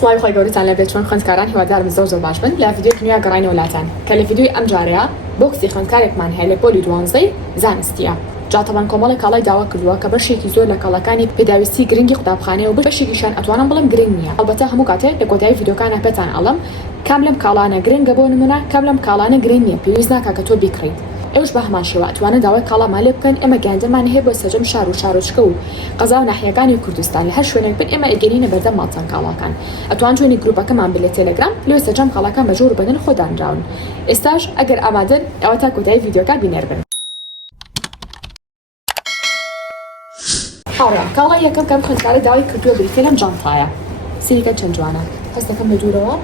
سڵاوی خۆی گەورەتان لەبێت چۆن خوێندکاران هیوادارم زۆر باش بن لە ڤیدیۆی نوێ گەڕاینە وڵاتان کە لە ڤیدیۆی ئەم جارەیە بۆکسی خوێندکارێکمان هەیە لە پۆلی 12 زانستیە. جاتەبان کۆمەڵی کاڵای داوا کردووە کە بەشێکی زۆر لە کاڵەکانی پێداویستی گرنگی قوتابخانەیە و بەشێکیشان ئەتوانم بڵم گرنگ نییە. ئەلبەتە هەموو کاتێک لە کۆتایی ڤیدیۆکانە پێتان ئەڵم کام لەم کاڵانە گرنگە بۆ نمونە کام لەم کاڵانە گرنگ نییە پێویست ناکات کە تۆ بیکڕیت. ئێوەش بە هەمان شێوە ئەتوانن داوای کاڵامان لێ بکەن. ئێمە گەیاندەمان هەیە بۆ سەرجەم شار و شارۆچکە و قەزا و ناحیەکانی کوردستان لە هەر شوێنێک بن ئێمە ئەگەینە بەردەم ماڵچەند کاڵاکان. ئەتوان جوێنی گروپەکەمان بن لە تێلەگرام لێوە سەرجەم کاڵاکان بەجۆر بەدەن خۆدانراون. ئێستاش ئەگەر ئامادەن ئەوە تا کۆتایی ڤیدیۆکە بینێر بن. حاڵە کاڵای یەکەم کەم خوێندکارە داوای کردووە بریتێ لەم جانتایە. سیریکە چەند جوانە. هەست دەکەم بە دوورەوە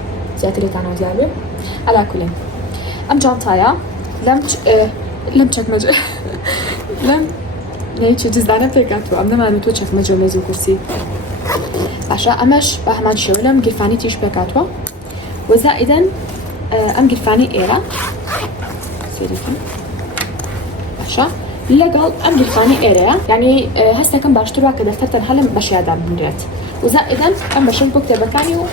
زیاترێتانەوە دیار بێ. ئەلا کولێن ئەم جانتایە لەم چەکمەجە لەم نەیچی جزدانە پێکاتوە ئەم نەمانێت تۆ چەکمەجە و مێز و کورسی باشە ئەمەش بە هەمان شێوە لەم گیرفانی تیش پێکاتوە وەزائیدەن ئەم گیرفانی ئێرە سێریکە باشە لەگەڵ ئەم گیرفانی ئێرەیە یعنی هەستەکەم باشترە کە دەفتەر تەنها لەم بەشیادا بنرێت وەزائیدەن ئەم بەشەی بۆ کتێبەکانی و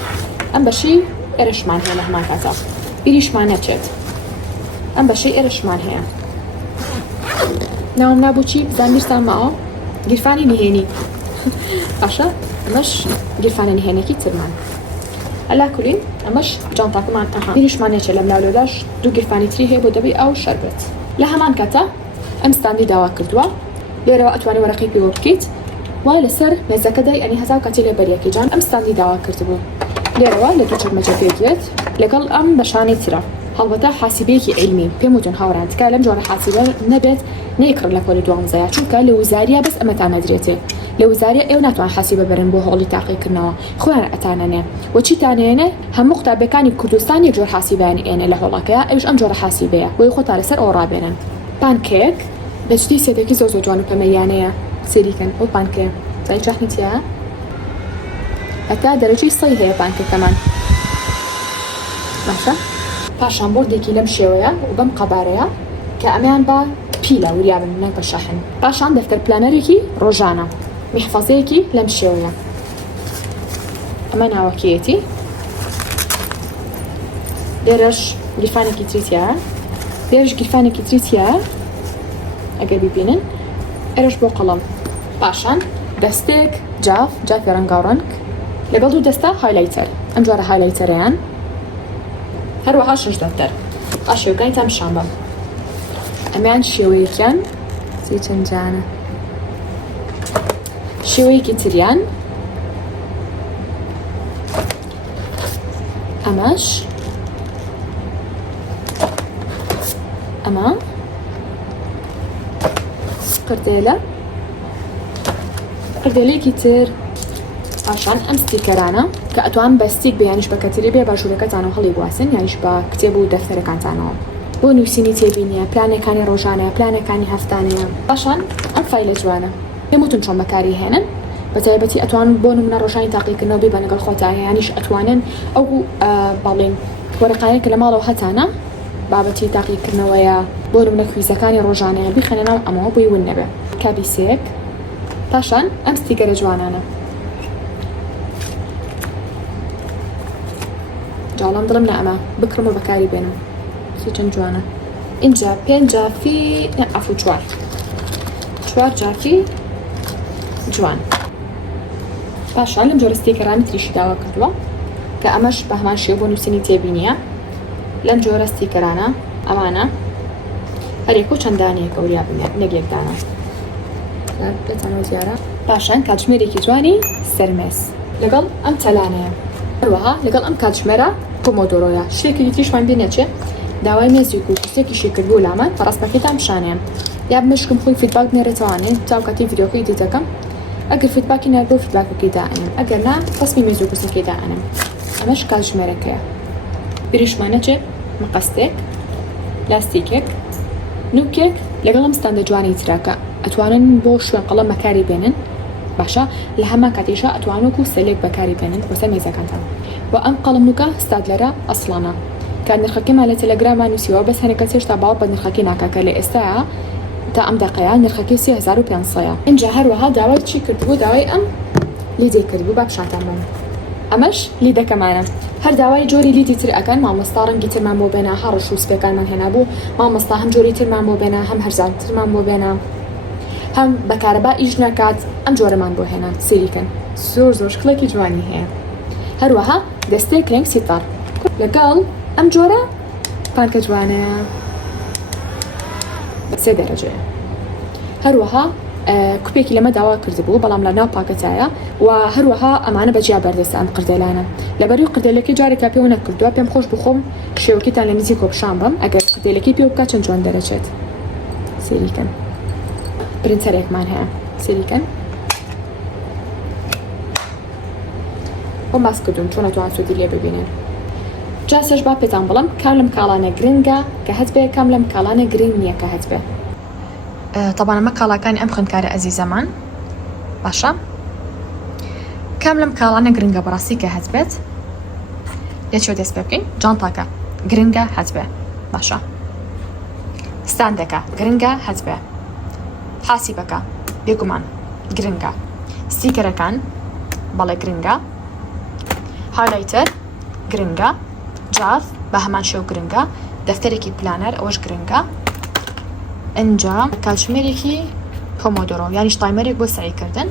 ئەم بەشی ئێرەشمان هەیە لە هەمان کاتە بیریشمان نەچێت ئەم بەشەی ئێرەشمان هەیە ناوم نابووچی بزانیرتان ماوە گیرفانی نهێنی باشە ئەمەش گیرفانە نهێنێکی ترمان ئەلا کولین ئەمەش جانتاکەمان بیریشمان نەچێت لەم لاولۆداش دوو گیرفانی تری هەیە بۆ دەبێ ئەو شەربەت لە هەمان کاتە ئەم ستاندی داوا کردووە لێرەوە ئەتوانی وەرەقی پێوە بکەیت وای لەسەر مێزەکەدای ئەنی هەزاو کاتی لە بەریەکی جان ئەم ستاندی داوا کردبوو لێرەوە لە دوو چەکمەجە پێدرێت لەگەڵ ئەم بەشانەی ترە هەڵبەتە حاسیبەیەکی علمی پێم وتون هاوڕان تکا لەم جۆرە حاسیبە نەبێت نەیکڕ لە پۆلی 12 چونکە لە وزاریە بەس ئەمەتان نەدرێتێ لە وزاریە ئێوە ناتوان حاسیبە بەرن بۆ هەوڵی تاقیکردنەوە خۆیان ئەتانەنێ وەچی تانێنێ هەموو قوتابەکانی کوردستان یەک جۆر حاسیبیان ئێنە لە هەوڵەکەیە ئەوش ئەم جۆرە حاسیبەیە بۆی خۆتان لەسەر ئەو ڕابێنن پانکێک بەچتی سێتێکی زۆر جوان و پەمەیانەیە سەریکەن ئەو پانکێ زای چاخنی چیە ئەتا دەرەجەی سەی هەیە پانکێکەمان باشە پاشان بۆردێکی لەم شێوەیە و بەم قەبارەیە کە ئەمیان بە پیلە وریابن نەک بە شەحن پاشان دەفتەر پلانەرێکی ڕۆژانە میحفەزەیەکی لەم شێوەیە ئەمە ناوەکیەتی لێرەش گیرفانێکی تریتیە لێرەش گیرفانێکی تریتیە ئەگەر ببینن ئێرەش بۆ قەڵەم پاشان دەستێک جافی ڕەنگاوڕەنگ لەگەڵ دوو دەستە هایلایتەر ئەم جۆرە هایلایتەرەیان هەروەها شش دەفتەر شێوەکانی تام شان بە ئەمیان شێوەیەکیان چەند جانە شێوەیەکی تریان ئەمەش ئەمە قردێلەیەکی تر پاشان ئەم ستیکەرانە کە ئەتوان بە ستیک بەیانش بە کەتری بێ باژوورەکەتانەوە هەڵی گواسن یانیش بە کتێب و دەفتەرەکانتانەوە بۆ نووسینی تێبینیە پلانەکانی ڕۆژانەیە پلانەکانی هەفتانەیە پاشان ئەم فایلە جوانە پێم وتون چۆن بەکاری هێنن بە تایبەتی ئەتوان بۆ نمونە ڕۆژانی تاقیکردنەوە بێ بە لەگەڵ خۆتان یانیش ئەتوانن ئەو باڵێن وەرەقانەیە کە لە ماڵەوە هەتانە بابەتی تاقیکردنەوەیە بۆ نمونە کویزەکانی ڕۆژانەیە بخەنە ناو ئەمەوە بۆی ون نەبێ کابیسێک پاشان ئەم ستیکەرە جوانانە جاڵام دڵم نەئەمە بکڕم و بەکاری بێنم چەند جوانە اینجا 5 جافی ئەفو 4 جافی جوان پاشان لەم جۆرە ستیکەرانی تریشی داوا کردووە کە ئەمەش بە هەمان شێوە بۆ نووسینی تێبینیە لەم جۆرە ستیکەرانە ئەمانە هەرێک و چەندانەیەکە وریا بنێت نەگێکدانە بێتەنەوە زیارە پاشان کاتژمێرێکی جوانی سەرمێس لەگەڵ ئەم تەلانەیە هەروەها لەگەڵ ئەم کاتژمێرە پۆمۆدۆرۆیە شتێکی تریشمان بینێچێ داوای مێزی و کوشتێکیشی کردبوو لامە پەڕاستەکەیتان شانێن یا بمشکم خۆی فیدباک نێرێتوانێ تاوکاتی ڤیدیۆکەی دیتەکەم ئەگەر فیدباکی نەر بۆ فیدباکەکەی دائنم ئەگەر نا ڕسمی مێز و کوسەکەی دائنم ئەمەش کاتژمێرەکەیە بریشمانەچێت مەقەستێک لاستیکێک نوکێک لەگەڵ ئەم ستاندە جوانی تراکە ئەتوانن بۆ شوێن قەڵەم بەکاری بێنن باشە لە هەمان کاتیشە ئەتوانوک و سەلێک بەکاری بێنن بۆسەر مێزەکانتان و ئەم قەڵم نوکە ستادلەرە ئەسڵانە کە نرخەکەمان لە تەلەگرامان نووسیەوە بەس هەنێکە هێشتا باوە بە نرخەکەی ناکاکە لە ئێستاە تا ئەم دەقەیە نرخەکەی 3500ە اینجا هەروەها داوای چی کردبوو داوای ئەم لیدێ کردبوو با پیشانتان بم ئەمەش لیدەکەمانە هەر داوای جۆری لیدی تر ئەکەن مامۆستا ڕەنگی ترمان بۆ بێنە هەڕەش و سپێکانمان هێنا بوو مامۆستا هەم جۆری ترمان بۆ بێنە هەم هەرزانترمان بۆ بێنە هەم بەکارەبا ئیش ناکات ئەم جۆرەمان بۆ هێنا سیریکەن زۆر شکڵێکی جوانی هەیە هەروەها دەستەی کرێنگ سیتار لەگەڵ ئەم جۆرە پانکە جوانەیە 3 دەرەجەیە هەروەها کوپێکی لەمە داوا کردبوو بەڵام لە ناو پاکەتایە و هەروەها ئەمانە بەجیا بەردەستە ئەم قردێلانە لەبەری قردێلەکەی جارێکا پێوە نەکردووە پێم خۆش بخۆم شێوەکەتان لە نزیک کۆپشان بم ئەگەر قردێلەکەی پێ بکات چەند جوان دەرەچێت سێریکەن پرنتەرێکمان هەیە سێریکەن بۆ ماس کردوون چۆن نەتوان سوودی لێ ببینێن جا سەرش با پێتان بڵم کام لەم کاڵانە گرنگە کە هەت بێ کام لەم کاڵانە گرنگ نییە کە هەت بێ طبعا ئەمە کاڵاکانی ئەم خوێندکارە ئەزیزەمان باشە کام لەم کاڵانە گرنگە بەڕاستی کە هەت بێت لێچێ دەست پێ بکەین جانتاکە گرنگە هەت بێ باشە ستاندەکە گرنگە هەت بێ حاسیبەکە بێگومان گرنگە ستیکەرەکان بەڵێ گرنگە هاولایتر گرنگە جاف بە هەمان شێو گرنگە دەفتەرێکی پلانەر ئەوەش گرنگە ئەنجا کاتژمێرێکی پۆمۆدۆرۆ یانیش تایمەرێک بۆ سەعیکردن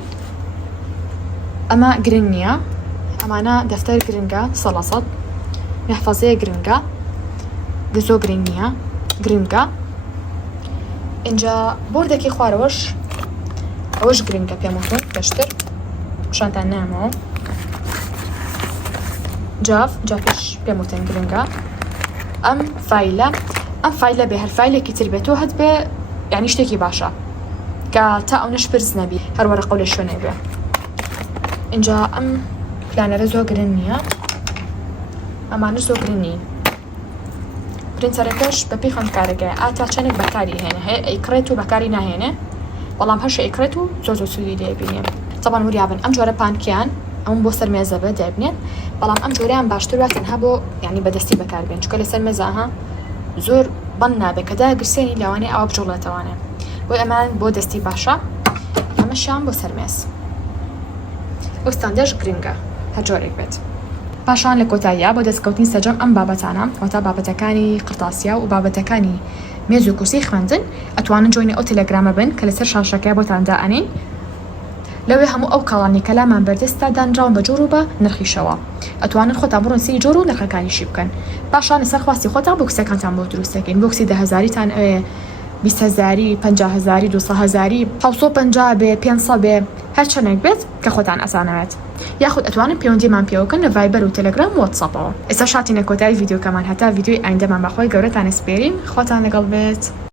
ئەمە گرنگ نییە ئەمانە دەفتەر گرنگە 100 محفەزەیە گرنگە گزۆ گرنگ نییە گرنگە اینجا بۆردێکی خوارەوەش ئەوەش گرنگە پێم وتون پێشتر شانتان نامەوە جافش پێم وتن گرنگە ئەم فایلە بێ هەر فایلێکی تر بێتەوە هەت بێ یعنی شتێکی باشە کە تا ئەو نەشپرس نەبی هەروەرە قەولە شوێنێ بێ اینجا ئەم پلانەرە زۆر گرنگ نییە ئەمانە زۆر گرنگ نین پرینتەرەکەش بەپی خوێندکارەکەیە ئاتا چەندێک بەکاری هێنە هەیە ئەیکڕێت و بەکاری ناهێنێ بەڵام هەرش ئەیکڕێت و زۆر سوودی دەبینێ طبعا وریابن ئەم جۆرە پانکیان ئەوم بۆ سەر مێزە بە دەبنێت بەڵام ئەم جۆریان باشتر وە تەنها بۆ یعنی بەدەستی بەکاربێن چکە لەسەر مێزاها زۆر بەند نابێت کە داگرسێنی لەوانەیە ئەوە بجوڵێتەوانێ بۆ ئەمان بۆ دەستی باشە ئەمەشیان بۆ سەر مێز ئەو ستاندەش گرنگە هەر جۆرێک بێت پاشان لە کۆتاییە بۆ دەستکەوتنی سەرجەم ئەم بابەتانە واتە بابەتەکانی قرتاسیا و بابەتەکانی مێز و کورسی خوێندن ئەتوانن جۆینە ئەو تەلەگرامە بن کە لەسەر شاشەکەی بۆتان دائەنین لەوێ هەموو ئەو کاڵانی کەلامان بەردەستا دانراون بە جۆر و بە نرخیشەوە ئەتوانن خۆتان بڕۆن سری جۆر و نرخەکانیشی بکەن پاشان لەسەر خواستی خۆتان بۆکسەکانتان بۆ دروستەکەین بۆکسی 10,000تان 20,000 50,000 200,000 750 بێ 500 بێ هەر چەندێک بێت کە خۆتان ئەزانەوێت یاخود ئەتوانن پەیوەندیمان پێوەکەن لە ڤایبەر و تەلەگرام و واتساپەوە ئێستا شاتینە کۆتایی ڤیدیۆکەمان هەتا ڤیدیۆی ئایندەمان بەخۆی گەورەتان سپێرین خۆتان لەگەڵ بێت